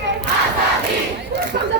Massari!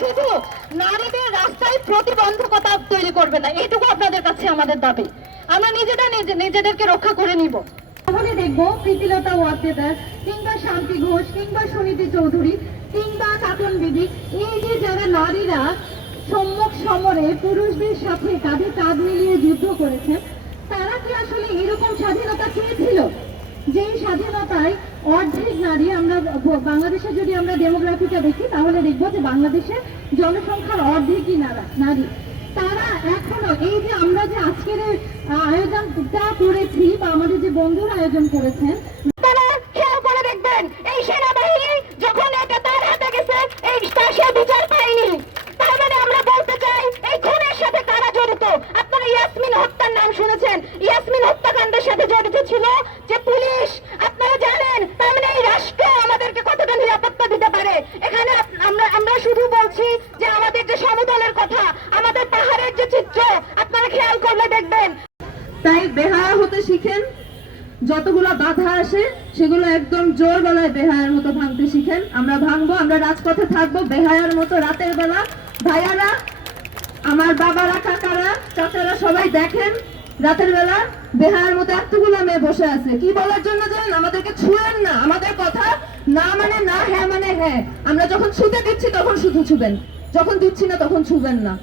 শুধু নারীদের রাস্তায় প্রতিবন্ধকতা তৈরি করবেন না এইটুকু আপনাদের কাছে আমাদের দাবি। আমরা নিজেরা নিজে নিজেদেরকে রক্ষা করে নিব। তাহলে দেখব প্রীতিলতা ওয়াদ্দেদার কিংবা শান্তি ঘোষ, কিংবা সুনীতি চৌধুরী, কিংবা কাটন বিবি এই যে যারা নারীরা সম্মুখ সমরে পুরুষদের সাথে কাঁধে কাঁধ মিলিয়ে যুদ্ধ করেছেন, তারা কি আসলে এরকম স্বাধীনতা চেয়েছিল যেই স্বাধীনতায় অর্ধেক নারী আমরা বাংলাদেশে যদি আমরা ডেমোগ্রাফিটা দেখি, তাহলে দেখব যে বাংলাদেশের জনসংখ্যার অর্ধেকই নারা- নারী। তারা এখনও এই যে আমরা যে আজকের আয়োজনটা করেছি বা আমাদের যে বন্ধুরা আয়োজন করেছেন আমরা আমরা শুধু বলছি যে আমাদের যে সমতলের কথা, আমাদের পাহাড়ের যে চিত্র, আপনারা খেয়াল করলে দেখবেন। তাই বেহায়া হতে শিখেন। যতগুলো বাধা আসে, সেগুলো একদম জোর গলায় বেহায়ার মতো ভাঙতে শিখেন। আমরা ভাঙবো, আমরা রাজপথে থাকব বেহায়ার মতো রাতের বেলা। ভাইয়ারা, আমার বাবারা, কাকারা, চাচারা সবাই দেখেন। রাতের বেলা বেহার মতো এতগুলো মেয়ে বসে আছে। কি বলার জন্য জানেন? আমাদেরকে ছুঁয়েন না। আমাদের কথা না মানে না হ্যাঁ মানে হ্যাঁ। আমরা যখন ছুঁতে দিচ্ছি তখন শুধু ছুবেন। যখন দিচ্ছি না তখন ছুবেন না।